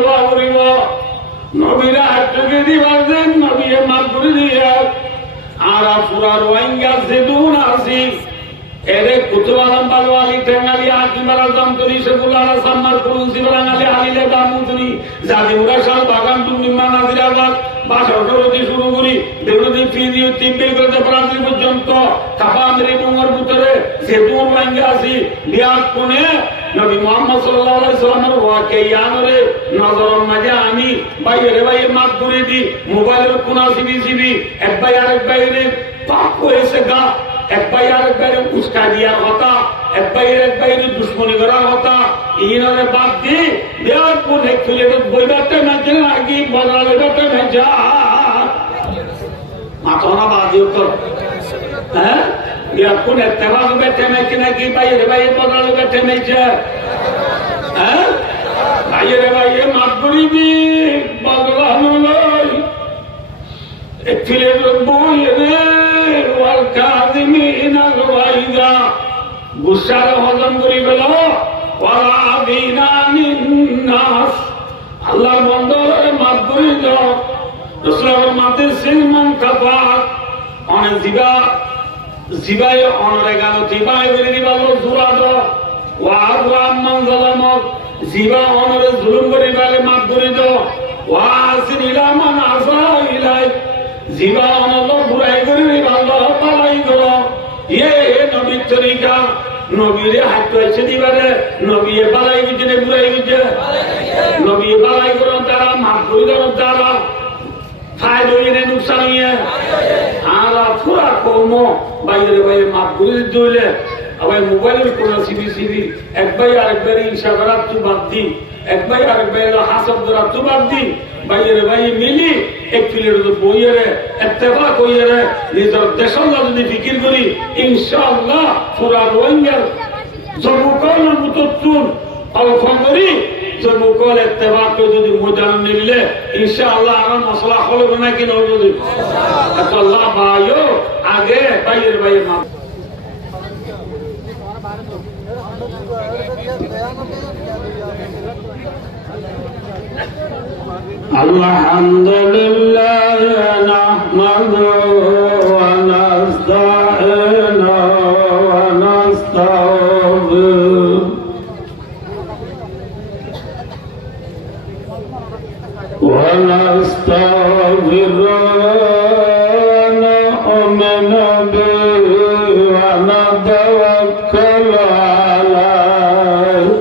দোয়া করিব নবীরা হাতকে দিবার দেন নবীয়ে মাফ করে দিয়া আর পুরা রোহিঙ্গা যেদুন আসি এরে কুতুবালাম বালওয়ালি টেঙ্গালি আকিমারা জামতরি সেগুলারা সাম্মার কুরুসি বাঙালি আলিলে দামুতরি জাদি উড়াশাল বাগান টুনিমা নাজিরাবাদ বাসরতি শুরু করি দেউলতি ফিরিও তিব্বে করতে প্রান্তি পর্যন্ত কাপা মেরে ডুঙ্গর ভিতরে যেদুন রোহিঙ্গা আসি লিয়াত কোনে নবী মুহাম্মদ সাল্লাল্লাহু আলাইহি সাল্লামের ওয়াকিয়ানরে নজরের মাঝে আমি বাইরে বাইরে মাফ করে দি মোবাইলের কোনা সিবি এক ভাই আরেক ভাইরে পাপ হয়েছে গা এক ভাই আরেক ভাইরে উস্কা দিয়ার কথা এক ভাইয়ের দুশ্মনী করার কথা ইনারে বাদ দি দেওয়ার কোন একচুয়ালি বইবারটা মেজে নাকি বদলালে বারটা মেজা মাথা বাদিও তো হ্যাঁ দেওয়ার কোন এত্তেবাজ বেটে মেজে নাকি বাইরে বদলালে বেটে মেজে হ্যাঁ বাইরে মাত করিবি বদলানো নয় একচুয়ালি বইরে ওয়াল কাযিমিনা গায়যা গুসার হজম করি গেল আল্লাহ বন্ধরে মাফ করে দাও রসুলের মাতে সিলমান কাফাত অনেক জিবায় অনরে গান জিবায় করে দিবা জুরা দাও ওয়া মান যালামক জিবা অনরে জুলুম করে দিবালে মাফ করে দাও ওয়াসিন ইলা মান আসা ইলাই জিবা অনরে বুরাই করে দিবা আল্লাহ পালাই করো নবীর তরিকা নবীরে হাত হয়েছে দিবারে নবী বালাই বুঝে না বুড়াই বুঝে নবী বালাই করো তারা মাফ করে দেন তারা ফায়দ হইয়ে না নুকসান হইয়ে আর পুরা কর্ম বাইরে মাফ করে দিতে হইলে আবার মোবাইলের কোন সিবি এক ভাই আরেক ভাই ইনশা করার তু বাদ দিন এক ভাই আরেক ভাই হাসব করার তু বাদ দিন ভাই মিলি এক ফিলের বইয়েরে এত্তেফাক হইয়েরে নিজের দেশের যদি ফিকির করি ইনশাআল্লাহ পুরা রোহিঙ্গার জম্মুকল মুততুন অল্প করি জম্মুকল এত্তেফাক যদি ময়দান নিলে ইনশাআল্লাহ আমার মশলা হলবে না কি নয় যদি আল্লাহ ভাইও আগে ভাইয়ের মা আলহামদুলিল্লাহ নাহমাদুহু ওয়া নাস্তাঈনুহু ওয়া নাস্তাগফিরুহু ওয়া নাস্তাগফিরুহু ওয়া নু'মিnu বিহি ওয়া নাতাওয়াক্কালু আলাইহি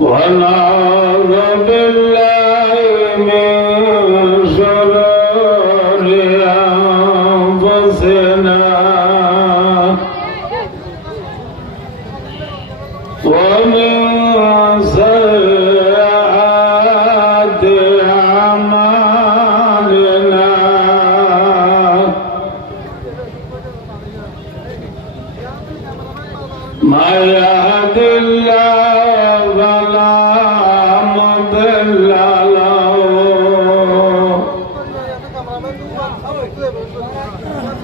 ونعوذ بالله من شرور أنفسنا ومن سيئات أعمالنا ما يهد الله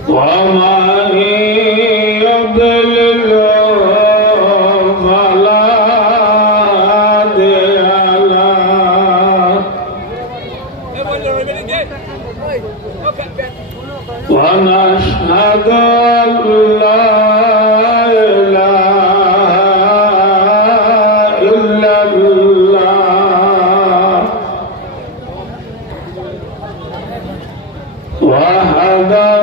ومن يضلل فلا هادي له ونشهد أن لا إله إلا الله وحده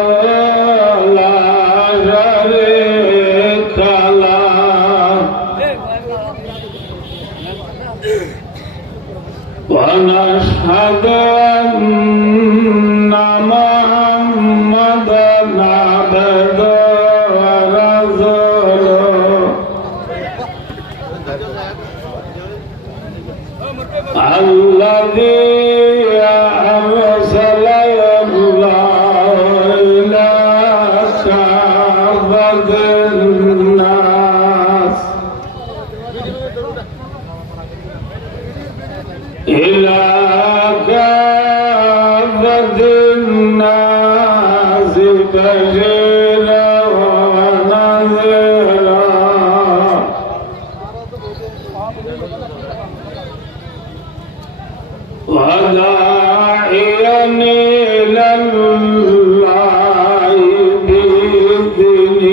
ونشهد أن محمدا عبده ورسوله الذي أرسله الله إلى كافة الناس إلى كافة الناس بشيرا ونذيرا وداعيا إلى الله بإذنه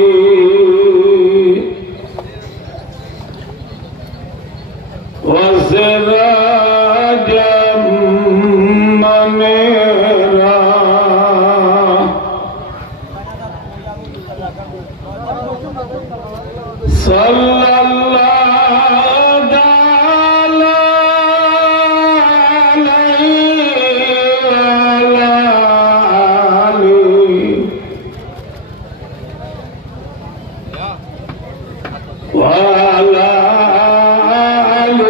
وسراجا منيرا صلى الله تعالى عليه وعلى آله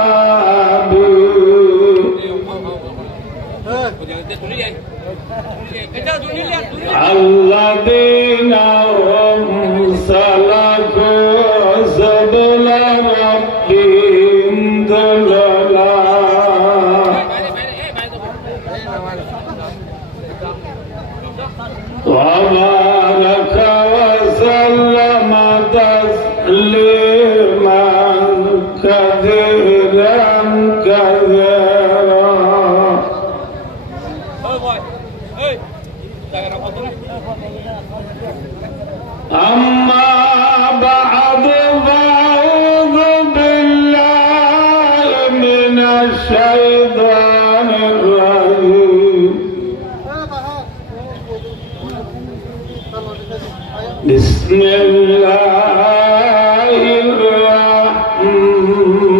وأصحابه الذين هم سلكوا سبل ربهم ذللا وبارك وسلم تسليما كثيرا كثيرا أما بعد فأعوذ بالله من الشيطان الرجيم بسم الله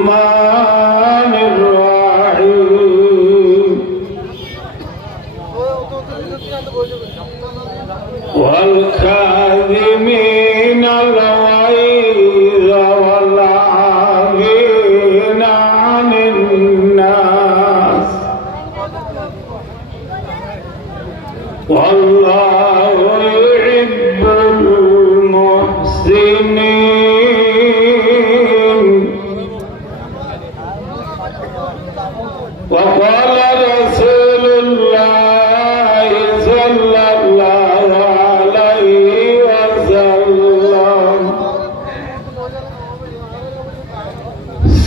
الرحمن الرحيم والكاظمين الغيظ والعافين عن الناس والله يحب المحسنين وقال رسول الله صلى الله عليه وسلم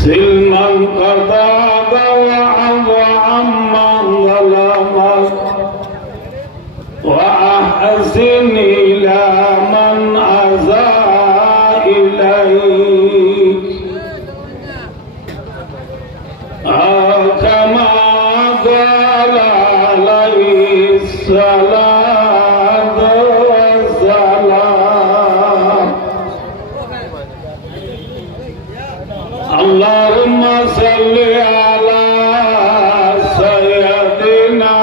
سلما قطعك وعظ عمن ظلمك وأحسن إلى من أساء إليك كما قال عليه الصلاة والسلام اللهم صل على سيدنا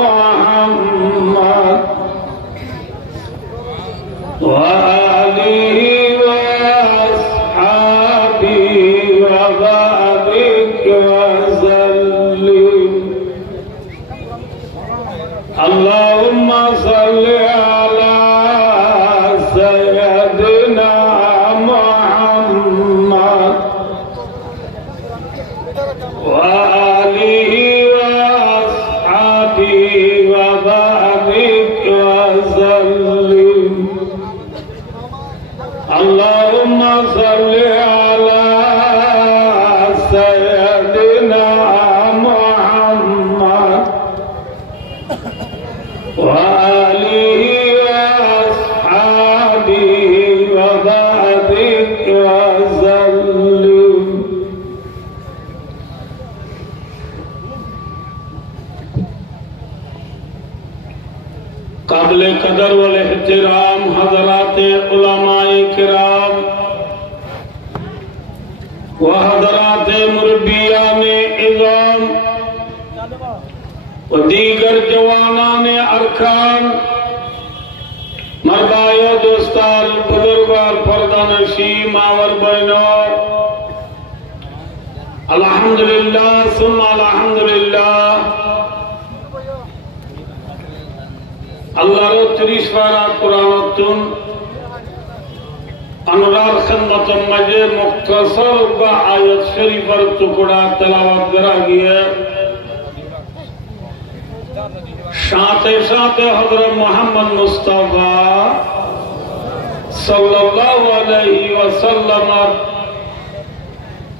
محمد وآله وأصحابه وبارك وسلم اللهم صل على سيدنا محمد وآله وأصحابه وبارك وسلم اللهم صل على سيدنا محمد وآله وأصحابه وبارك وسلم काबिल कदर वल एहतराम हजरात उलमाए किराम व हजरात मुरब्बियाने इज़ाम व दीगर जवानाने अरकान मर्दायो दोस्ताल बुजुर्गार पर्दानशी मावर बहनो अल्हम्दुलिल्लाह सुम्मा अल्हम्दुलिल्लाह আল্লাহর 30 পারা কোরআন অনুরাগ খন্দতম মাঝে মুখতসর বা আয়াত শরীফের টুকরা তেলাওয়াত করা গিয়ে সাথে সাথে হযরত মুহাম্মদ মুস্তাফা সাল্লাল্লাহু আলাইহি ওয়াসাল্লাম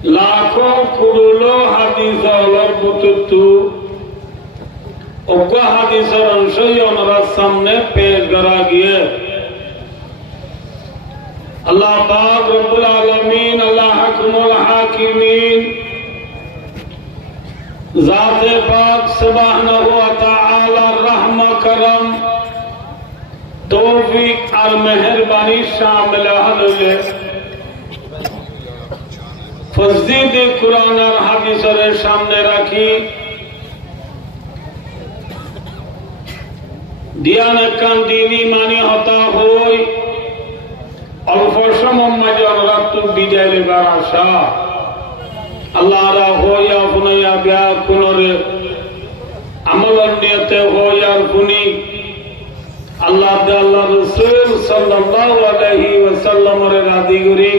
লাখো কুড়ুলো হাদিস হলার বুতুতু অজ্ঞ হাদিসের অংশই ওনার সামনে পেশ করা গিয়ে আল্লাহ পাক রব্বুল আলামিন আল্লাহ হাকিমুল হাকিমিন জাতে পাক সুবহানাহু ওয়া তাআলার রহমত করম তৌফিক আর মেহেরবানি শামিল হলে ফজদিদ কুরআন আর হাদিসের সামনে রাখি দিয়ান কান দিনী মানি হতা হই অল্প সময় মাঝে রাত্র বিদায় লেবার আশা আল্লাহ হইয়া ফুনাইয়া বিয়া কোনরে আমল নিয়তে হইয়ার ফুনি আল্লাহ আল্লাহ রাসূল সাল্লাল্লাহু আলাইহি ওয়াসাল্লামের রাদি করি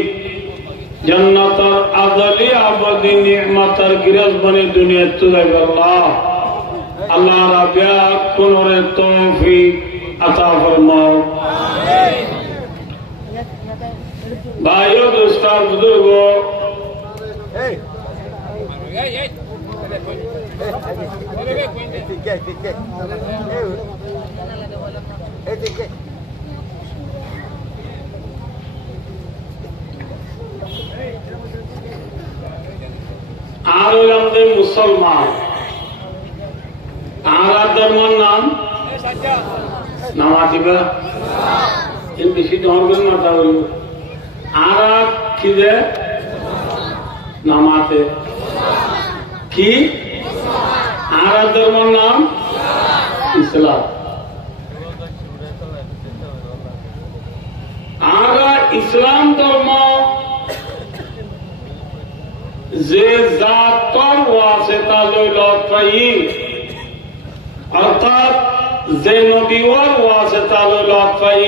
জান্নাতের আযলি আবাদি নিয়ামতের গিরাজ বনে দুনিয়া তুলাই আল্লাহ আল্লাহ রাবিয়া কোনরে তৌফিক আতা ফরমাও আমিন ভাইও দোস্তার বুজুর্গ আর আমাদের মুসলমান আর ধর্মের নাম নামাজিবা এর বেশি ধর্মের মাথা হইল আর কি যে নামাতে কি আর ধর্মের নাম ইসলাম আর ইসলাম ধর্ম যে জাতর ওয়াসিতা লইল পাই অর্থাৎ যে নবীর ওয়াসিতা লইল পাই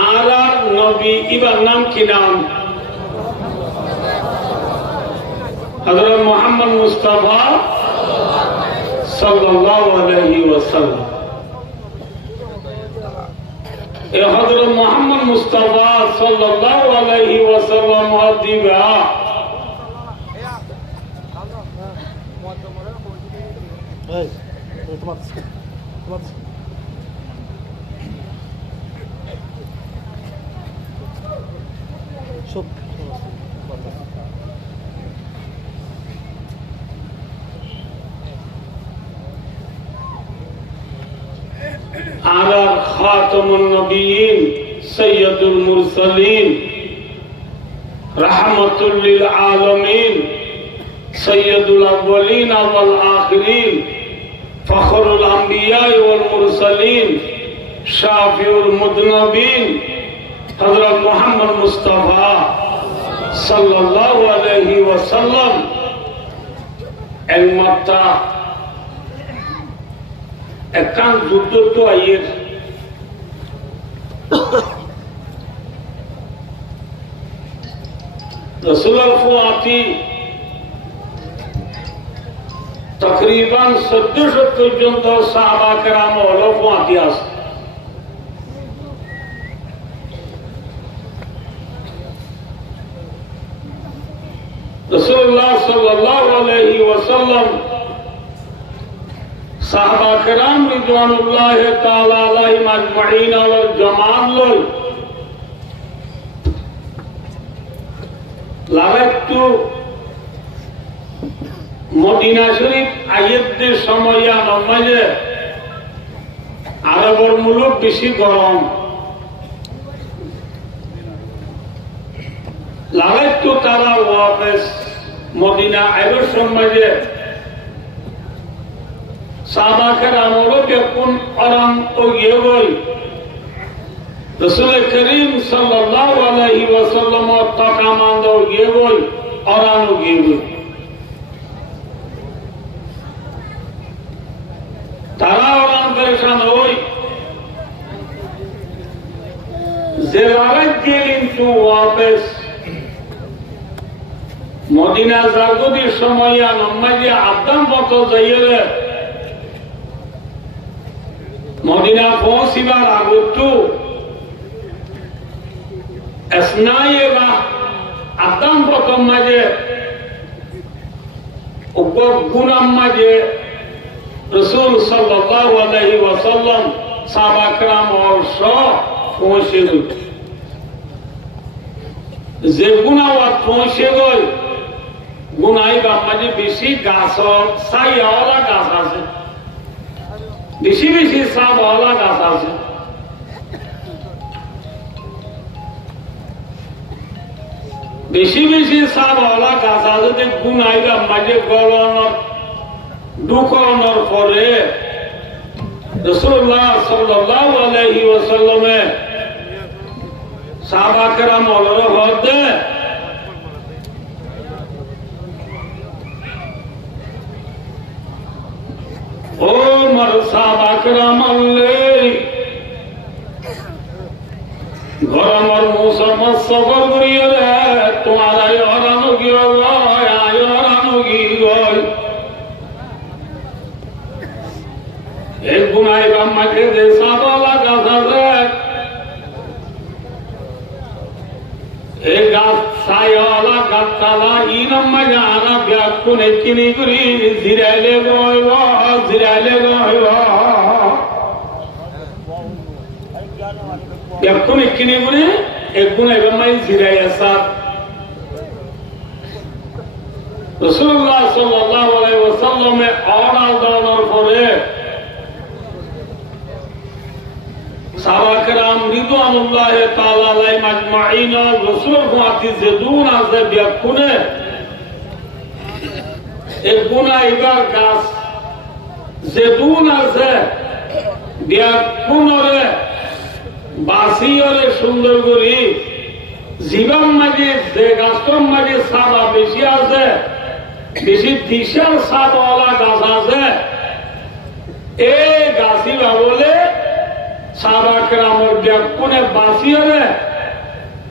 আর নবী ইবার নাম কি নাম হযরত মুহাম্মদ মুস্তাফা সাল্লাল্লাহু আলাইহি ওয়াসাল্লাম এ হযরত মুহাম্মদ মুস্তাফা সাল্লাল্লাহু আলাইহি ওয়াসাল্লাম দিবা على خاتم النبيين سيد المرسلين رحمة للعالمين سيد الأولين والآخرين فخر الأنبياء والمرسلين شافع المذنبين حضرت محمد مصطفى صلى الله عليه وسلم المتا একখান যুদ্ধ তো আইয়ের রসুলের ফুয়াতি তকরিবান 1400 পর্যন্ত সাহাবা কেরাম হলো ফুয়াতি আছে রাসূলুল্লাহ সাল্লাল্লাহু আলাইহি ওয়াসাল্লাম সাহাবা কেরাম রিদওয়ানুল্লাহ তাআলা আলাইহিম আজমাইন ওয়াল জামাত লই লাগাতু মদিনা শরীফ আয়াতের সময় নমাজে আরবের মুলুক বেশি গরম লাগাতু তারা ওয়াপস মদিনা আইবার সময় সাহাবা কেরামও বেকুন আরাম ও গিয়ে গই রাসূল করিম সাল্লাল্লাহু আলাইহি ওয়াসাল্লাম তাকামান্দ ও গিয়ে গই আরাম ও গিয়ে গই তারা আরাম পরেশান হই যে লাগাত গেলেন তো ওয়াপস মদিনা জাগতির সময় নমাজে আদাম মতো যাইয়ে মদিনা পৌঁছিবার আগতো আসনায়ে বা আদাম প্রথম মাঝে গুনাম মাঝে রসুল সাল্লাল্লাহু আলাইহি ওয়াসাল্লাম সাহাবা کرام অর্শ পৌঁছে গেল যে গুনাহ পৌঁছে গেল গুনাই বা মাঝে বেশি গাছ ছায়াওয়ালা গাছ আছে বেশি বেশি ছায়াওয়ালা গাছ আছে বেশি বেশি ছায়াওয়ালা গাছ আছে গুনাই বা মাঝে গলনের ঢুকানোর পরে রাসূলুল্লাহ সাল্লাল্লাহু আলাইহি ওয়াসাল্লামে সাহাবা کرام হতে ও মার সাহাবা کرام গরমর মৌসুম সফর করিয়ে তোমার হরানো কি হরানো কি एक गुनाह ब्रह्मा के जैसा वाला गाथा से एक गाथ साया वाला गाथाला इनम मजाना व्याकुन एकिनी गुरी जिराले गोयवा व्याकुन एकिनी गुरी एक गुनाह ब्रह्मा जिराया साथ रसूलुल्लाह सल्लल्लाहु अलैहि वसल्लम में और आल परे সাহাবা کرام রিদওয়ানুল্লাহ তাআলা আলাইহিম আজমাইন রাসূল ফাতি জেদুন আছে বিয়াকুনে এক গুনাহ ইবার গাছ জেদুন আছে বিয়াকুনরে বাসিয়রে সুন্দর করি জীবন মাঝে যে গাছটার মাঝে সাদা বেশি আছে বেশি দিশার সাদওয়ালা গাছ আছে এই গাছি বলে সাহাবা کرامর ব্যাকুনে বাসিয়রে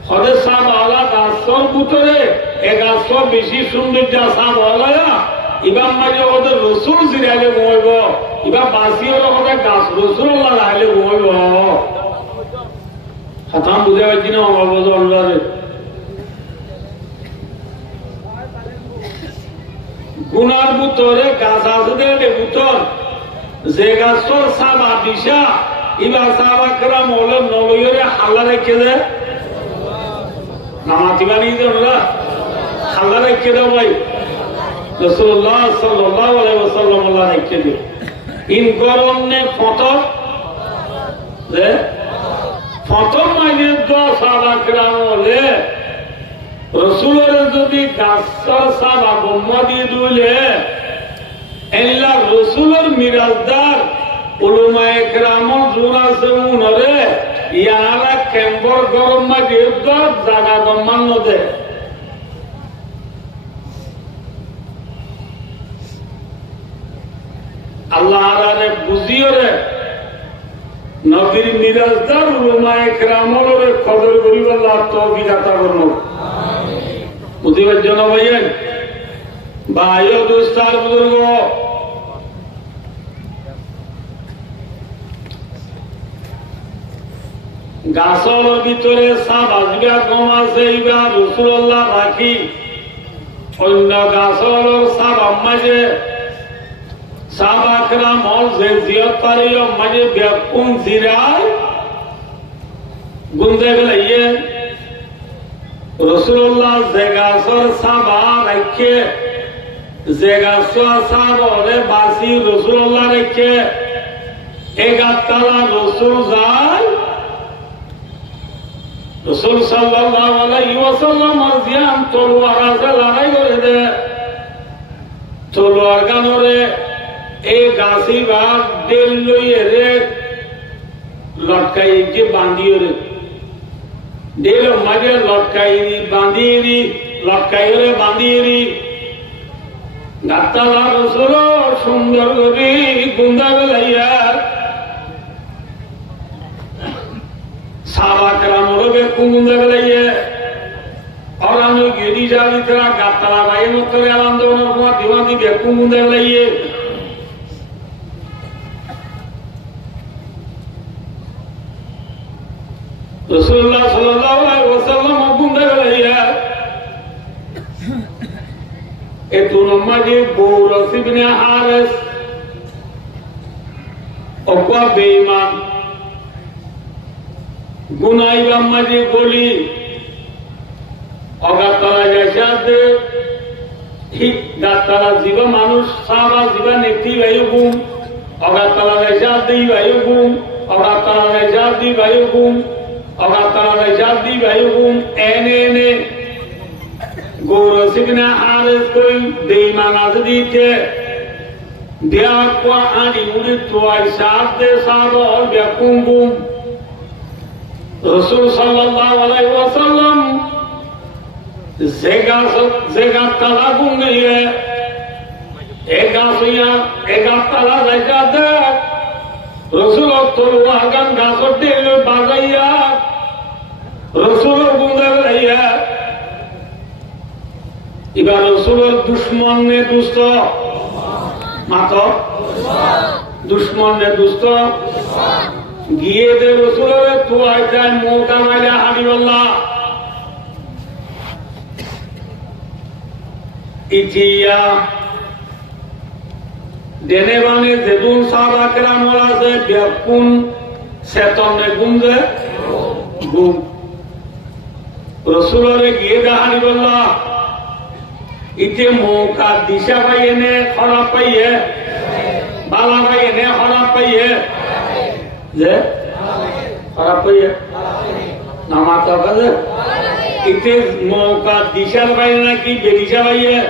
হদে সাহাবাওয়ালা গাছর ভিতরে এ গাছ বেশি সৌন্দর্য সাহাবাওয়ালা ইবার মাঝে ওদের রসুল জিরাইলে ঘুমাইব ইবার বাসিয়রে হদে গাছ রসুল্লাহ রাইলে ঘুমাইব হাতাম বুঝে পাচ্ছি না আমার বোঝা অনুরাধে গুনার ভিতরে গাছ আছে ভিতর যে গাছর সাবা দিশা ইবা সাহাবা کرام হলো নবীরে হাল্লা রেখে দে নামাতি বানিয়ে দে ওরা হাল্লা রেখে দে ভাই রাসূলুল্লাহ সাল্লাল্লাহু আলাইহি ওয়াসাল্লাম আল্লাহ রেখে দে ইন গরমনে ফটো যে ফটো মানে দো সাহাবা کرام হলে রাসূলের যদি গাছর সাবা গম্মা দিয়ে দিলে এল্লা রাসূলের মিরাজদার উলামায়ে কেরাম জোরা সে উনরে ইয়ারা কেম্বর গরম মাঝে দর জায়গা গম্মান নদে আল্লাহ আরে বুঝিওরে নবীর মিরাজদার উলামায়ে কেরামরে কদর করিব আল্লাহ তৌফিক আতা করুন আমিন বুঝিবার জন্য ভাইয়েন ভাইও দোস্তার বুজুর্গ গাছর ভিতরে সাপ আসবে কম আছে এইবার রাসূলুল্লাহ রাখি অন্য গাছর সাপ মাঝে সাহাবা کرام যে জিয়ত পারি মাঝে ব্যাকুন জিরায় গুন্দে গেলে রাসূলুল্লাহ যে গাছর সাবা রাখে যে গাছর সাবরে বাসি রাসূলুল্লাহ রাখে এগাতালা রাসূল যায় রাসূল সাল্লাল্লাহু আলাইহি ওয়াসাল্লাম জিয়াম তলোয়ার আছে লড়াই করে দে তলোয়ার গানরে এই গাছি বাগ দেল লইয়ে রে লটকাই যে বাঁধিয়ে রে দেল মাঝে লটকাই বাঁধিয়ে রি লটকাই রে বাঁধিয়ে রি গাতালা রাসূল সুন্দর করে গুন্দা গলাইয়া साहबा करामों के कुंडे गलाइए और हम लोग गिरी जावी तरह गातला भाई मुत्तरे आंदोलन को दीवानी के कुंडे गलाइए रसूलुल्लाह सल्लल्लाहु अलैहि वसल्लम कुंडे गलाइए এতু নমাজি গৌরস ইবনে হারিস অকওয়া বেঈমান গুনাই বাম্মাজি বলি অগাতারা যাইসাদে ঠিক গাতারা জীব মানুষ সাবা জীবা নেতি বায়ুগুম অগাতারা যাইসাদে বায়ুগুম অগাতারা যাইসাদে বায়ুগুম অগাতারা যাইসাদে বায়ুগুম এনে গৌরস ইবনে হারিস কই বেঈমান আজদিতে বিয়াকওয়া আনি উনি তোয়াই সাদে সাবা বিয়াকুম রাসূল সাল্লাল্লাহু আলাইহি ওয়াসাল্লাম जेगा तला गुम नहीं है एगा तला रह दे रसूल तोलवा गंगा सोटे बाजाइया रसूल गुंदे रही है इबार रसूल दुश्मन ने दुष्ट मातो दुश्मन ने दुष्ट गिए दे रसूल तू आए मौका माले हाबिबल्लाह इतिया देने वाले जेदुन साहबा किराम वाला से बेकुन शैतान ने गुंजे गुम रसूल रे गिए दहानी बोला इते मौका दिशा भाई ने खराब पाई है बाला भाई ने खराब पाई है जे खराब पाई है नमाता बजे इतने मौका दिशा भाई ना कि बेदिशा भाई है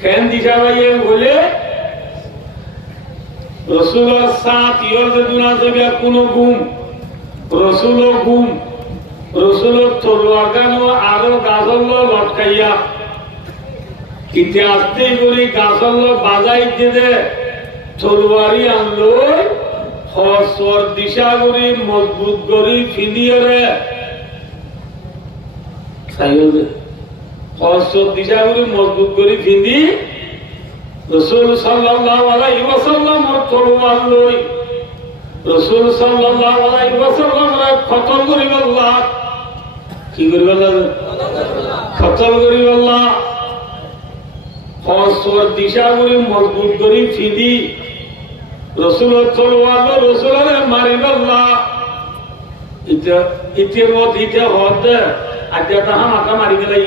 खेन दिशा भाई है बोले रसूल साथ योर दुना से भी कुनो गुम रसूल तलवारगानो आरो गाजल्लो लटकाइया इते आस्ते করে গাজল্লো বাজাই দিতে তলওয়ারি আনলো হসর দিশা করে মজবুত করে ফিদিয়ে রে মজবুত করে ফিন্দি রাসূল সাল্লাল্লাহু আলাইহি ওয়াসাল্লাম তলোয়ার লই রাসূল সাল্লাল্লাহু আলাইহি ওয়াসাল্লাম কতল করিব আল্লাহ কি করিব আল্লাহ কতল করিব আল্লাহ ফসর দিশা করে মজবুত করে ফিন্দি রাসূল তলোয়ার রাসূলরে মারিব আল্লাহ ইতে মত ইতে হতে আজকে তাহা মাথা মারি গেলাই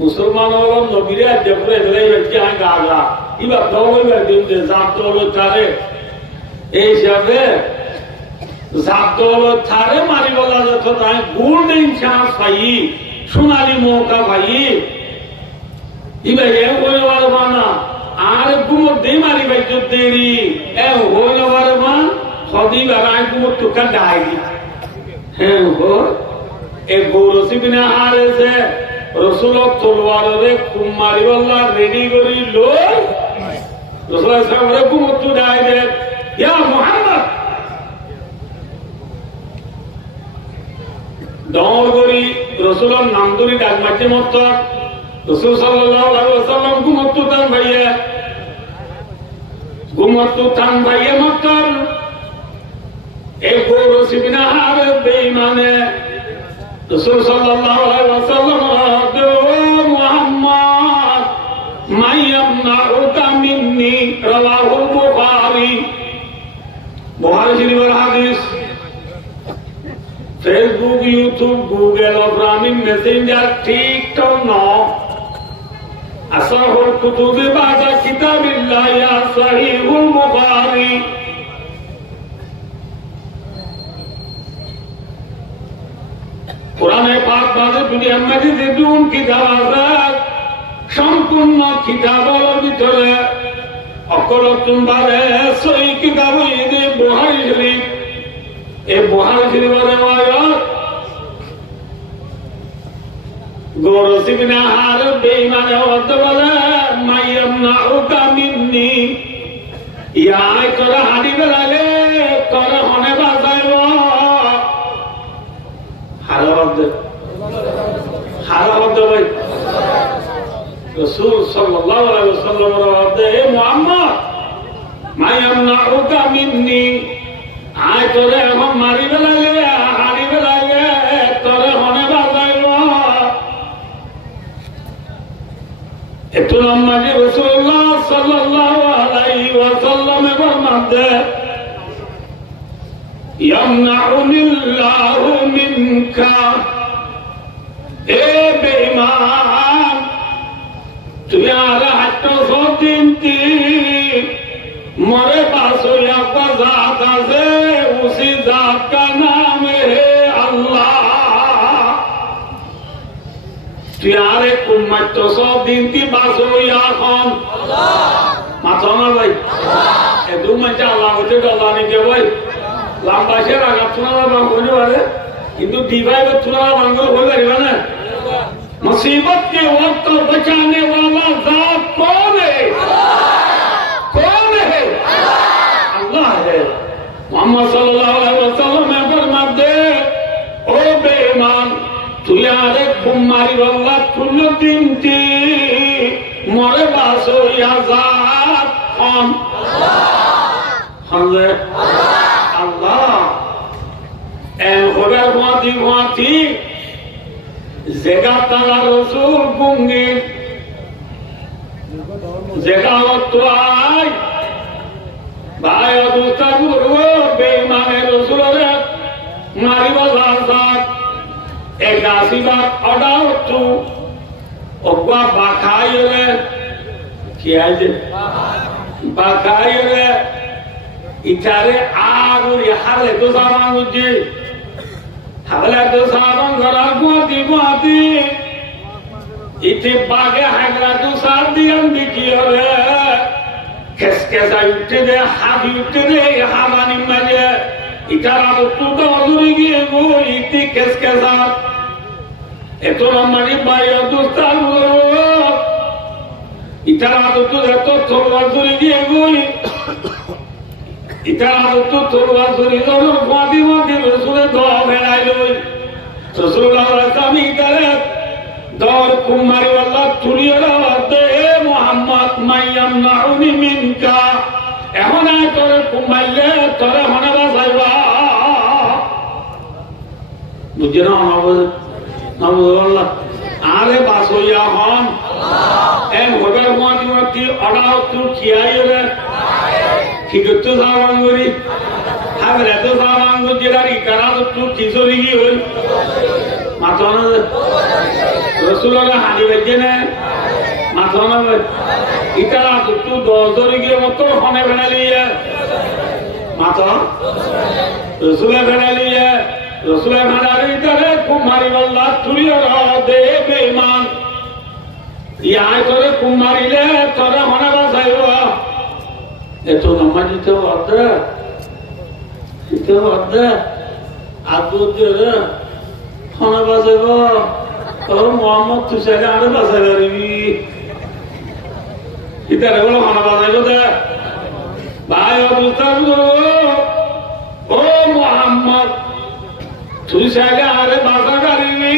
মুসলমান হল নবীরে আজকে পুরে গেলাই ব্যক্তি আমি গা গা এবার দৌড় দিন জাত হলো তারে এই হিসাবে জাত হলো তারে মারি বলা যত তাই গোল্ডেন চান্স পাই সোনালি মৌকা পাই এবার এ হইল পারবা না আর গুমর দিয়ে মারি পাইতো দেরি এ হইল পারবা সদি বাগায় গুমর টুকা ডাইরি হ্যাঁ হো এ গৌরস ইবনে হারিস রাসূল তলোয়ারে কুমারি আল্লাহ রেডি করি লই রাসূল সাহেবরে কুমতু ডাই দে ইয়া মুহাম্মদ দৌড় করি রাসূলের নাম ধরে ডাক মারতে মত রাসূল সাল্লাল্লাহু আলাইহি ওয়াসাল্লাম কুমতু তান ভাইয়া মক্কার এ গৌরস ইবনে হারিস বেঈমানে রাসূল সাল্লাল্লাহু আলাইহি ওয়াসাল্লাম মুহাম্মদ মাইয়ামনাউকা মিন্নি রাওয়াহুল বুখারী বুখারী শরীফের হাদিস ফেসবুক ইউটিউব গুগল অফরামিন মেসেঞ্জার টিকটক ন আসহুল কুতুবে বাদা কিতাবিল্লাহ ইয়া সহিহুল বুখারী কোরআনে পাক বাদে দুনিয়ার মাঝে যে দুন কিতাব আছে সম্পূর্ণ কিতাবের ভিতরে অকলতুন বারে সহি কিতাব এই বুখারী শরীফ এই বুখারী শরীফের আয়াত গৌরস ইবনে হারিস বেঈমানে হতে বলে মাইয়ামনাউকা মিন্নি ইয়া তোরা হাদিবে লাগে তোরা হনে বাজাইব হারাবদ ভাই রাসূল সাল্লাল্লাহু আলাইহি ওয়াসাল্লামের ওয়াদে হে মুহাম্মদ মাইয়ামনাউকা মিন্নি আয় তোরে এখন মারিবে লাগে হারিবে লাগে তোরে হনে বাজাইব একটু নামাজি রাসূলুল্লাহ সাল্লাল্লাহু আলাইহি ওয়াসাল্লাম এর মধ্যে ইয়ামনাউনিল্লাহু মিনকা এ বেঈমান তুই আর হাঁটো দিনতি মরে পাস হইয়া জাত আছে উসি জাত কা নাম হে আল্লাহ তুই আর এক উম্মত তো সব দিনতি পাস হইয়া এখন মাথা না ভাই এ দু মাস আল্লাহ হতে আল্লাহ নিকে ভাই লাম্বাসের আগা তুনারা বাং হইতে পারে কিন্তু ডিভাইডের তুনারা বাঙ্গল হয়ে পারিবে না मुसीबत के वक्त बचाने वाला जात कौन है कौन है अल्लाह है मोहम्मद सल्लल्लाहु अलैहि वसल्लम में फरमाते ओ बेईमान तू यार एक बुमारी वाला तुल दिन की मोरे बासो या जात कौन अल्लाह अल्लाह एन होगा हुआती জেগা তালা রসুল গুঙ্গির জেগা অত্যাই ভাই অবস্থা করব বেঈমানের রসুলের মারিবা জাত এক আসিবার অর্ডার টু অগবা বাখাইরে কি আছে বাখাইরে ইচারে আগুরি হালে তো সামান বুঝি হালে তো সামান ঘরার গুয়াতি ইতি বাগে হাগরা তো সার দিয়ান দিকি হলে কেসকেসা উঠে দে হাবি উঠে দে হামানি মাঝে ইটারা তো দৌড়ি গিয়ে গো ইতি কেসকেসা এত মানি বাইরে দোস্তার ইটারা তো এত থোড়া দৌড়ি গিয়ে গো ইটারা তো থোড়া দৌড়ি দৌড় গুয়াতি মাটি রসুলে দোয়া ভেড়াই লই রসুল্লাহ রাসামি করে দৌড় কুমারি আল্লাহ তুলিয়ে দে মোহাম্মদ মাইয়াম নাউনি মিনকা এখন তোরে কুমাইলে তোরে মনে বাসাইবা বুঝছে না নবুল্লাহ আরে বাসইয়া হন এন হোটেল মাটি অর্ডার তুই খিয়াই রে কি করতে সারাঙ্গুরি হাগরে তো সারাঙ্গু জেলারি কারা তুই কিশোরী কি হই মাথা না রসুলের হানি বেজে না মাথা না ইতারা তুই 10 ধরে গিয়ে মতো হনে বেড়ালিয়ে মাথা রসুলের বেড়ালিয়ে রসুলের বেড়ালি ইতারে কুমারি বল্লা তুলিয়ে দে বেঈমান ইয়ায় তোরে কুমারিলে তোরে হনে বাসাইব এত নামাজ দিতে অর্ধে আদুরে হনে বাসাইব তোর মোহাম্মদ তুই চাইলে আরে বাসাই পারিবি ইতারে বলো হনে বাসাইব দে ভাই অবস্থান ও মোহাম্মদ তুই চাইলে আরে বাসা পারিবি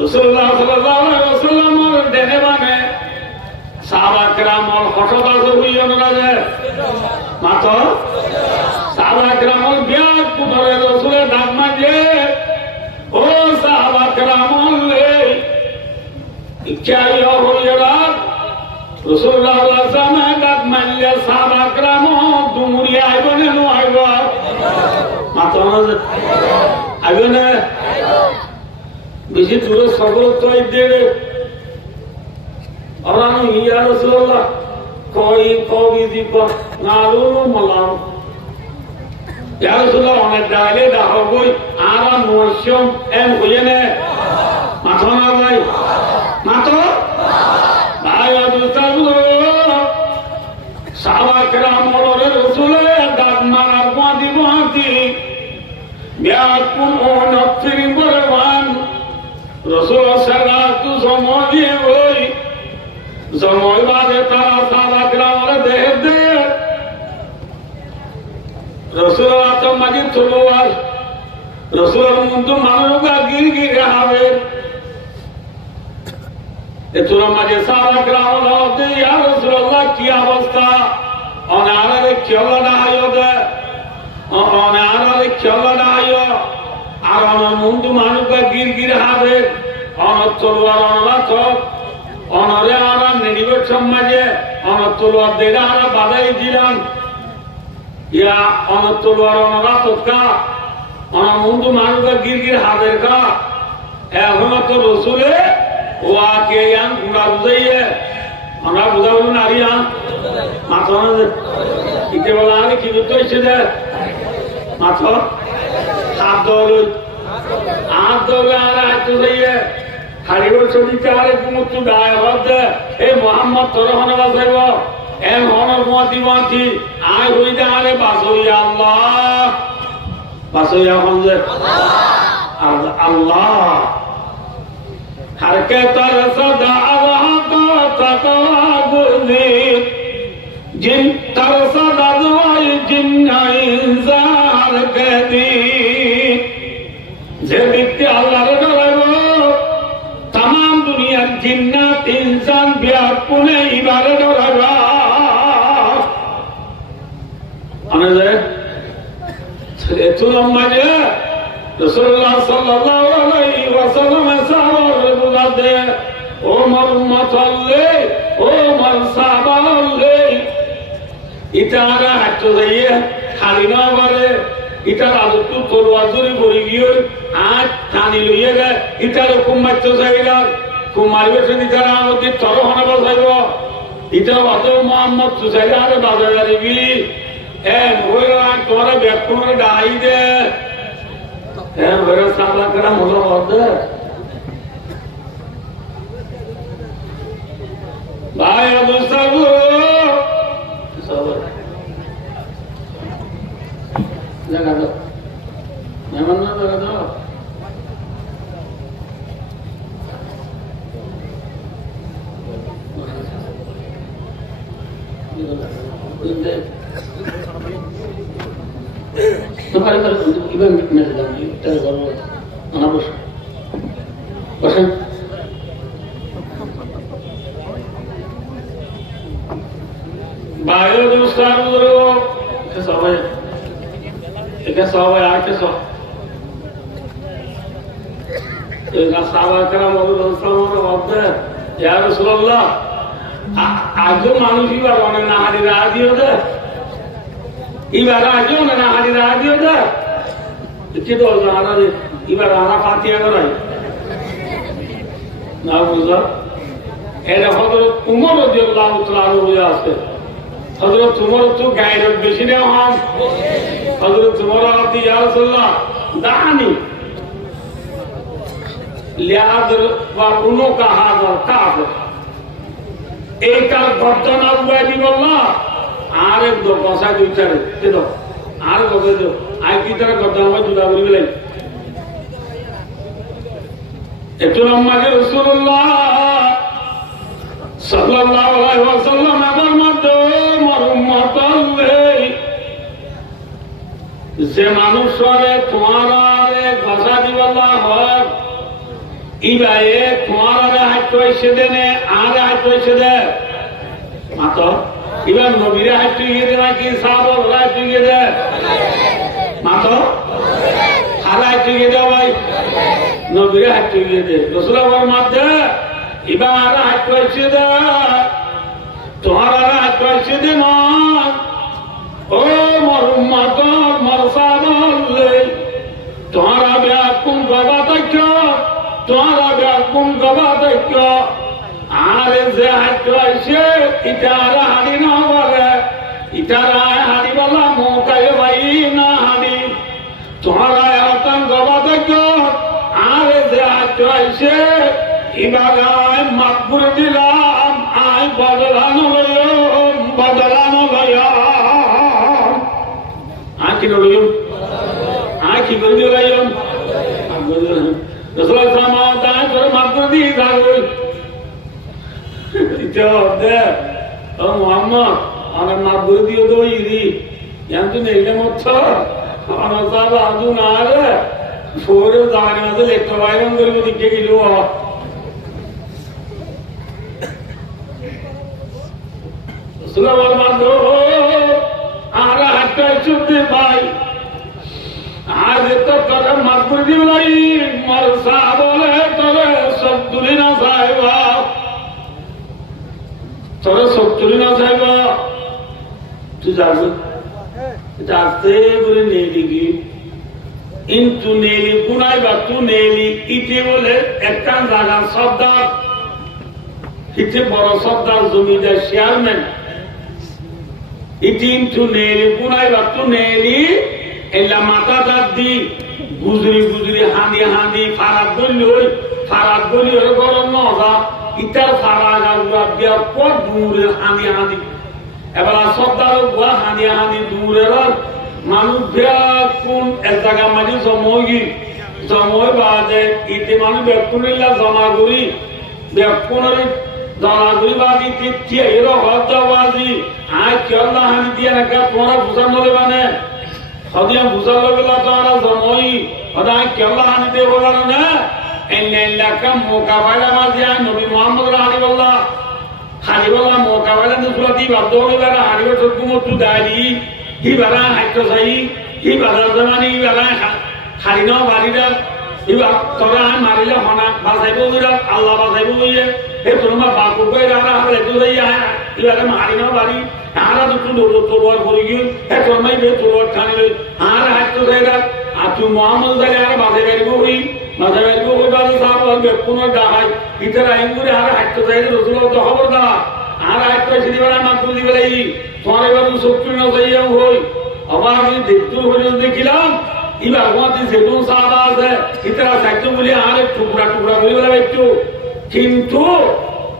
রাসূলুল্লাহ সাল্লাল্লাহু আলাইহি ওয়াসাল্লামের দেনে মানে সাহাবা کرامর হঠাৎ হইয়া না মাত্র সাহাবা کرامর বিয়াত করে রাসূলের নাম মানে ও সাহাবা کرامর ইচ্ছাই হইয়া রাসূলুল্লাহ সাল্লাল্লাহু আলাইহি ওয়াসাল্লামের নাম মানে সাহাবা کرام দুমুরিয়া আইবনে নো আইব মাত্র আইবনে বেশি দূরে সকল তৈ দেড়ে অরানো ইয়া রাসূলুল্লাহ কই কবি দিব নালু মালাম ইয়া রাসূলুল্লাহ অনেক ডালে দাহবই আরা মৌসুম এম হইনে মাথা না ভাই মাথা ভাই আদুতাবু সাহাবা کرام বলে রাসূলের ডাক মারা দিব হাতি বিয়াকুন ও নফরি বরবান রসুল সালাতু সময়ে ওই সময় বাদে তারা সাহাবা کرامরে দেহ দে রসুল আত মাজি তলোয়ার রসুল মুন্দ মানুষা গিরগিরে হবে এতরা মাঝে সাহাবা کرامরা দে ইয়া রাসূলুল্লাহ কি অবস্থা অনারে কি হলো না আয়োদে আর খেলায় আর আমার মুন্ডু মানুষ গির হবে অনতলুয়ার অনরাত অনরে আর নিরিবের সমাজে অনতলুয়ার দেড়া আর বাধাই দিলাম ইয়া অনতলুয়ার অনরাত কা অনা মুন্ডু মানুষ গির হাবের কা এখন তো রসুলে ও আকে ইয়ান গুড়া বুঝাইয়ে আমরা বুঝা বলুন আর ইয়ান মাথা ইতে বলা আগে কি করতে হয়েছে যে মাথা হাত দৌড় আর হাঁটতে যাইয়ে হারিবর ছবিতে আরে কুমুত্তু গায়ে হতে এই মোহাম্মদ তোর হনে বাঁচাইব এম হনর মতি আয় হইতে আরে বাঁচইয়া আল্লাহ বাঁচইয়া হন যে আল্লাহ হারকে তর সদা আল্লাহ তকওয়া বুঝি জিন তর সদা দুআই জিন্নাই ইনসার কদি যে ব্যক্তি আল্লাহর ডরাইব तमाम दुनिया जिन्नात इंसान व्यापुने इबारे डराइबा अनजे एतुलम माजे रसूलुल्लाह सल्लल्लाहु अलैहि वसल्लम साहब बुलादे ओ मरमतल्ले ओ मरसाबाल्ले इतारा हट जाइए खाली ना बारे इतार आदतु तोरवाजुरी बड़ी गई आज टानी लइए गे इतार कुमार चाइला कुमार बेसे इतार आमदी तोर होने बसाइबो इतार बातो मोहम्मद चाइला रे बाजारे भी ए होइरा तोरा बेकुर डाई दे ए होइरा साला करा मोलो होदे भाई अबू साबू लगा दो मेहमान ना लगा दो तुम्हारे घर इवन में से जाऊंगी तेरे घर में आना बस बस बायो दूसरा गुरु कैसा है कैसा हुआ यार कैसा तो इतना सावा करा मौलवी रसूलुल्लाह बोलते यार रसूलुल्लाह आजो मानुष इबार অনেক না হাড়ি রাহ দিও দে इबार आजो ना हाड़ी राह दियो दे কি তো জানা রে इबार আনা ফাতিহা করাই না বুঝা এর হযরত উমর রাদিয়াল্লাহু তাআলা আনহু আছে হযরত উমর তো গায়রত বেশি না হন হযরত উমর রাদি ইয়া রাসূলুল্লাহ দানি লিয়াদর ওয়া উনো কা হাজার কাফির এইটা গর্দন আউয়া দিবাল্লাহ আর এক দো কসা দুইটারে কেন আর কবে দো আই কি তার গর্দন আউয়া দুলা বলি গলাই একটু নম্বরে রাসূলুল্লাহ সাল্লাল্লাহু আলাইহি ওয়াসাল্লাম আমার মধ্যে মরুম্মতাল্লে যে মানুষরে তোমারে ভাষা দিবাল্লাহ হয় ইবায়ে তোমারে হাত হইছে দেনে আর হাত হইছে দে মাতো ইবার নবীরে হাত হইছে দে নাকি সাহাবার হাত হইছে দে মাতো হারাই হইছে দে ভাই নবীরে হাত হইছে দে রাসূলুল্লাহর মধ্যে ইবার হাত হইছে দে তোমারে হাত হইছে দে না ও মরুম্মত মরসাবাল্লে তোমারা ব্যাকুম বাবা দেখো তোমারা ব্যাকুম বাবা দেখো আর যে হাত হইছে ইতারা হাড়ি না বলে ইতারা হাড়ি বলা মোকাই ভাই না হাড়ি তোমারা এখন বাবা দেখো আর যে হাত হইছে ইবাগায় মাকবুর দিলাম আই বদলানো লইম আঁকি লইম আঁকি করে দিলাম রাসূলুল্লাহ সাল্লাল্লাহু আলাইহি ওয়াসাল্লাম মাকবুর দি যাবে দে ও মুহাম্মদ আমার মাকবুর দিও দইরি yantu neyle mutlu anazaba adu nare foru zamanımızda lektobayram görüp dikke geliyor Resulullah varmadı ara hatta çöpte bay আরে তো তোরা মাত করে দিবে লাই মরসা বলে তোরে সব তুলি না চাইবা তোরে সব তুলি না চাইবা তুই যাবে যাতে বলে নেই দিবি কিন্তু নেলি গুনাই বা তু নেলি ইতে বলে একটা জায়গা সর্দার ইতে বড় সর্দার জমিদার চেয়ারম্যান ইতি ইন্তু নেলি গুনাই বা তু নেলি এলা মাথা দাঁত দি গুজরি গুজরি হাঁদি হাঁদি ফারাক গলি ওর গরম নজা ইটার ফারাক আগুয়া বিয়া পর দূরে হাঁদি হাঁদি এবার সর্দার গুয়া হাঁদি হাঁদি দূরের মানুষ কোন এক জায়গা মাঝে জময় বাদে ইতি মানুষ বেকুনিল্লা জমা করি বেকুনের জমা করি বাদি তিথিয়া এরো হদ্দাবাজি আয় কেল্লা হানি দিয়ে নাকি তোমরা বুঝানো দেবানে সদিয়া বুঝালো গেলা তোমরা জমই সদায় কেল্লা হানি দিয়ে বলার না এলাকা মোকাবেলা মাঝে আয় নবী মোহাম্মদ হারিবল্লাহ মোকাবেলা দুসুরাতি বাধ্য হয়ে বেড়া হারিবে ঠকুমতু দাঁড়ি হি বারা হাইতো চাই হি বাজার জামানি বেলা হারি ন বাড়িরা এবার তোরা মারিলে হনা বাঁচাইব বিরাট আল্লাহ বাঁচাইব বইয়ে এই তোমরা বাপু কই রাখা হারে তো যাই এবারে মারি ন বাড়ি হারা দুটো তোর করে গিয়ে এক তোমাই বে তোর ঠানি লই আর হাইতো চাই রাখ আর তুই মোহাম্মদ জালি আর বাঁচাই পারিব হই বাঁচাই পারিব হই বাজে সাপ হবে কোনো ডাহাই ইতার আইন করে আর হাইতো চাই রসুল তো খবর দা আর হাইতো সিদিবেলা মাত্র দিবেলাই তোমার এবার শক্তি না চাইয়াও হই আবার আমি দেখতে হলে দেখিলাম এবার আমাদের যেটু সাদা আছে ইতারা সাহিত্য বলি আর টুকরা টুকরা বলি বলে একটু কিন্তু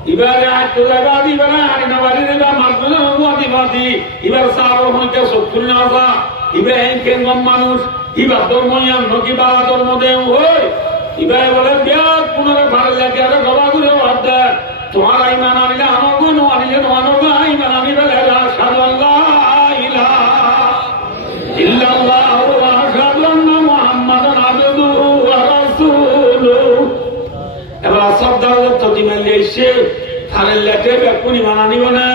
এবারে হাইতো জায়গা দিবেন আর না বাড়ি দেবা মাত্র আদিবাসী এবার সার হইতে শক্তি না আসা এবার কেন মানুষ এবার ধর্ময়ান নকি বা ধর্ম দেও হই এবার বলে বিয়ার পুনরে ভালো লাগে আর গবা গুলো ভাব দেয় তোমার আইমান আনিলে আমার গুণ আনিলে তোমার আইমান আনিবে সাধু আল্লাহ ইল্লাল্লাহ ওয়া আশহাদু আন্না মুহাম্মাদান আবদুহু ওয়া রাসূলুহু এবার সর্দার তো দিমেলে এসে থারের লেটে বেকুনি মানানিব না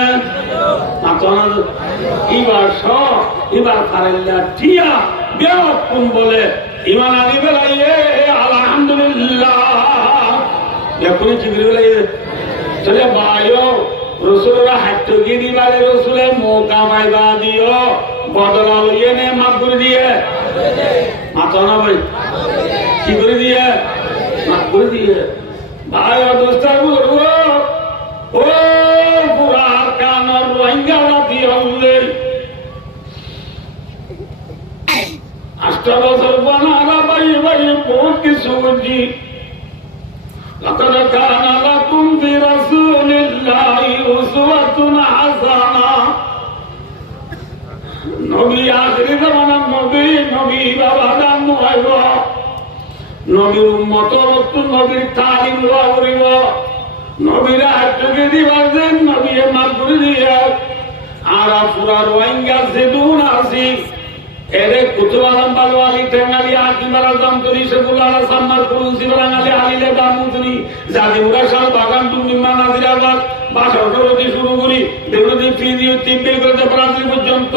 মাতন এবার থারের লাঠিয়া বেকুন বলে ইমান আনিবে লাইয়ে আলহামদুলিল্লাহ বেকুনি জিবরিল লাইয়ে চলে বায়ো রসুলরা হাঁটতে গিয়ে দিবারে রসুলে মৌকা পাইবা দিও বদলা লইয়ে নে মাপ করে দিয়ে মাথা না ভাই কি করে দিয়ে মাপ করে দিয়ে ভাই অদস্তার বলবো ও পুরা কানর রোহিঙ্গা দিয়ে হলে 8 বছর বানারা ভাই ভাই বহুত কিছু বুঝি لقد كان لكم في رسول الله أسوة حسنة নবী আখিরি জামানার নবী বাবা দান হইব নবীর উম্মত নবীর তালিম লওয়া করিব নবীর হাতকে দিবার দেন নবী মাফ করে দিয়ে আর পুরা রোহিঙ্গা যেদুন আসি এরে কুতুবালাম বালওয়ালি টেঙ্গালি আকিমারা জামতরি সেগুলারা সাম্মার কুরুসি বাঙালি আলিলে দামুতরি জাদিমুরা শাল বাগান টুনিমা নাজিরাবাদ বাসরতি শুরু করি দেউরতি ফিরিও তিব্বিল করতে প্রান্তি পর্যন্ত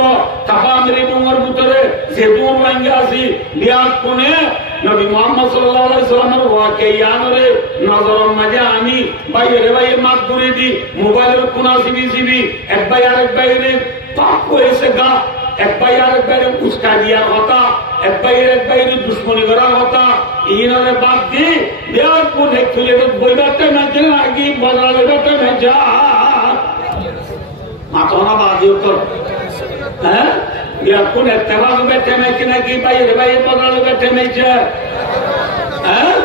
কাপা মেরে বঙ্গর ভিতরে যেহেতু রোহিঙ্গা আসি লিয়াত কোনে নবী মুহাম্মদ সাল্লাল্লাহু আলাইহি সাল্লামের ওয়াকিয়ানরে নজরের মাঝে আমি বাইরে বাইরে মাত করে দি মোবাইলের কোনা সিবি এক ভাই আরেক ভাইরে পাপ হয়েছে গা এক ভাই আরেক ভাইরে উস্কা দিয়ার কথা এক ভাইয়ের দুশ্মনী করার কথা ইনারে বাদ দিয়ে দেওয়ার কোনে খুলে বইবারটা মেজে নাকি বদলালে বারটা মেজা মাথা বাদিও তো হ্যাঁ কোন এতেবাজ বেঠে মেছে নাকি বাইরে বদলালে বেঠে মেছে হ্যাঁ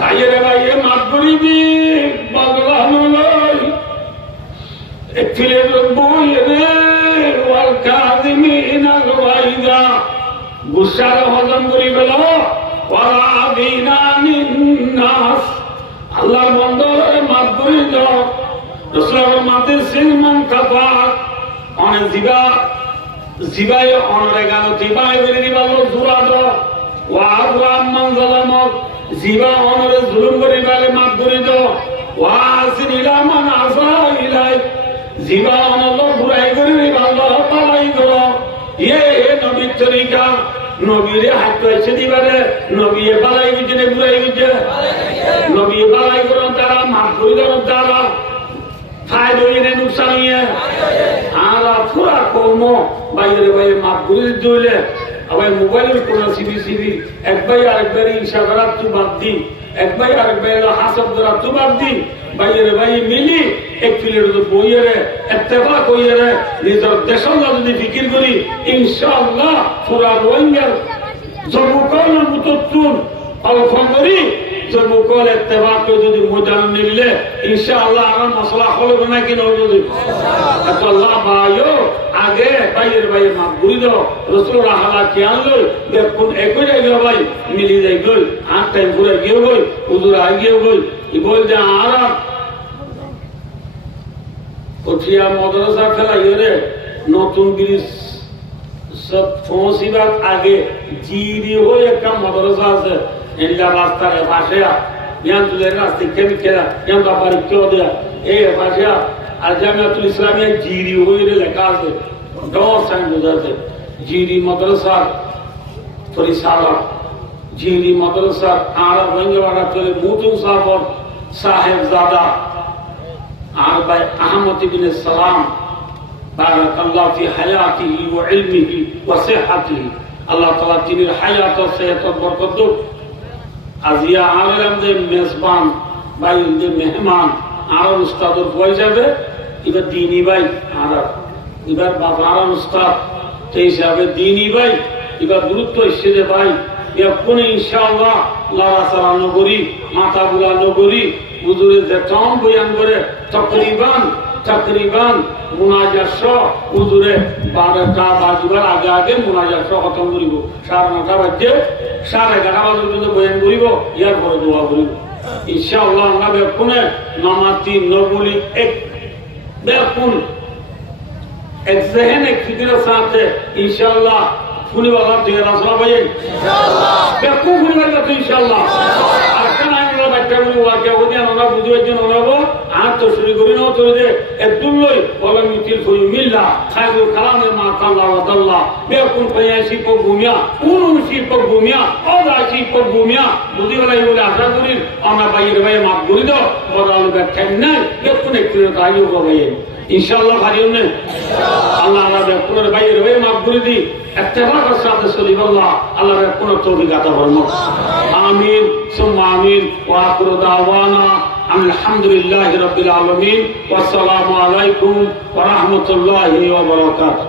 বাইরে মাত করিবি বদলানো লই একচুয়ালি বই রে ওয়াল কাযিমিনা গায়যা গুসার হজম করি গেল নাস আল্লাহর বন্দরে মাফ করে দাও রাসূলের মাতে সিলমান কাফাত অনেক জিবাই অনরে গান জিবাই বেরি দিবাল জুরা দাও ওয়া আযরাম মান যালামক জিবা অনরে জুলুম করে গেলে মাফ করে দাও ওয়া আসিন ইলা মান আসা ইলাই জিবা অনরে বুরাই করে দিবাল পালাই দাও নবীর তরিকা নবীরে হাত এসে দিবারে নবী বালাই বুঝে না ঘুরাই বুঝে নবী বালাই করেন তারা মাফ করে দেন তারা খায় দইয়ে নেই নুকসান হইয়ে আর পুরা কর্ম বাইরে বাইরে মাফ করে দিতে হইলে আবার মোবাইলের কোন সিবি একবার আরেকবার ইনশা করার তু বাদ দিন একবার আরেকবার হাসব করার তু বাদ দিন বাইরে বাইরে মিলি এক ফিলের বইয়েরে এত্তেফাক হইয়েরে নিজের দেশের যদি ফিকির করি ইনশাআল্লাহ পুরা রোহিঙ্গার জম্মুকল মুততুন অল্প করি জম্মুকল এত্তেফাক যদি ময়দান নিলে ইনশাআল্লাহ আমার মশলা হলবে না কি নজর আল্লাহ ভাইও আগে বাইরে বাইরে মাফ করে দাও রসুল্লাহ হালা কি আনলো দেখুন একই জায়গা ভাই মিলি যাই গই আট টাইম ঘুরে গিয়ে গই হুজুর আগিয়ে গই বল যে আর উঠিয়া মাদ্রাসা ফেলাই রে নতুন ব্রিজ সব পৌঁছিবার আগে জিরি হয়ে একটা মাদ্রাসা আছে এলা রাস্তার পাশে ইয়ান তুলে রাস্তা কেমি কেরা ইয়ান বাবার কেউ দেয়া এই পাশে আর জামিয়াতুল ইসলামিয়া জিরি হয়ে লেখা আছে ডর সাইন বোঝাচ্ছে জিরি মাদ্রাসার পরিচালক জিরি মাদ্রাসার আড়া ভেঙ্গেওয়াড়া চলে মুতুম সাহেবজাদা আর ভাই আহমদ ইবনে সালাম বারাকাল্লাহু ফি হায়াতিহি ওয়া ইলমিহি ওয়া সিহহাতিহি আল্লাহ তাআলা তিনির হায়াত ও সেহত বরকত দাও আজিয়া আলেমদের মেজবান ভাই মেহমান আর উস্তাদর হয়ে যাবে এবার দিনী ভাই আর এবার বাবার উস্তাদ সেই হিসাবে দিনী ভাই এবার গুরুত্ব এসেছে ভাই কোন ইনশাআল্লাহ লারা চালানো করি মাথা বুলানো করি হুজুরে যে টম বয়ান করে তকরিবান মুনাজাত সহ হুজুরে 12টা বাজিবার আগে আগে মুনাজাত সহ খতম করিব 9:30 বাজে 11:30 বাজে পর্যন্ত বয়ান করিব ইয়ার পরে দোয়া করিব ইনশাআল্লাহ আমরা বেকুনে নামাতি নবুলি এক বেকুন এক জহন এক ফিকিরের সাথে ইনশাআল্লাহ ফুনি বাবা তুই রাসূল ভাই ইনশাআল্লাহ বেকুন ফুনি বাবা তুই ইনশাআল্লাহ আর কেন আমরা বাচ্চা বলি ওয়াকে ওদিন আমরা বুঝিয়ে জন্য ওনাবো আর তো শুরু করি না তো যে একদুল্লই বলে মিছিল করি মিল্লা খায়রুল কালামে মা কাল্লা ওয়া দাল্লা বেকুন পাইয়াছি পগুমিয়া উনুশি পগুমিয়া ওদাশি পগুমিয়া বুঝি বলাই বলে আশা করি আমরা বাইরে বাইরে মাফ করে দাও বড়াল ব্যাখ্যা নাই বেকুন একটু তাইও হবে ইনশাআল্লাহ পারিও না আল্লাহ আল্লাহ বেকুনের বাইরে বাইরে মাফ করে দি ইত্তেফাকের সাথে চলি আল্লাহ আল্লাহ বেকুনের তৌফিক আতা ফরমাও আমিন সুম্মা আমিন ওয়া আখিরু দাওয়ানা আলহামদুলিল্লাহি রাব্বিল আলামিন ওয়া আসসালামু আলাইকুম ওয়া রাহমাতুল্লাহি ওয়া বারাকাতুহু।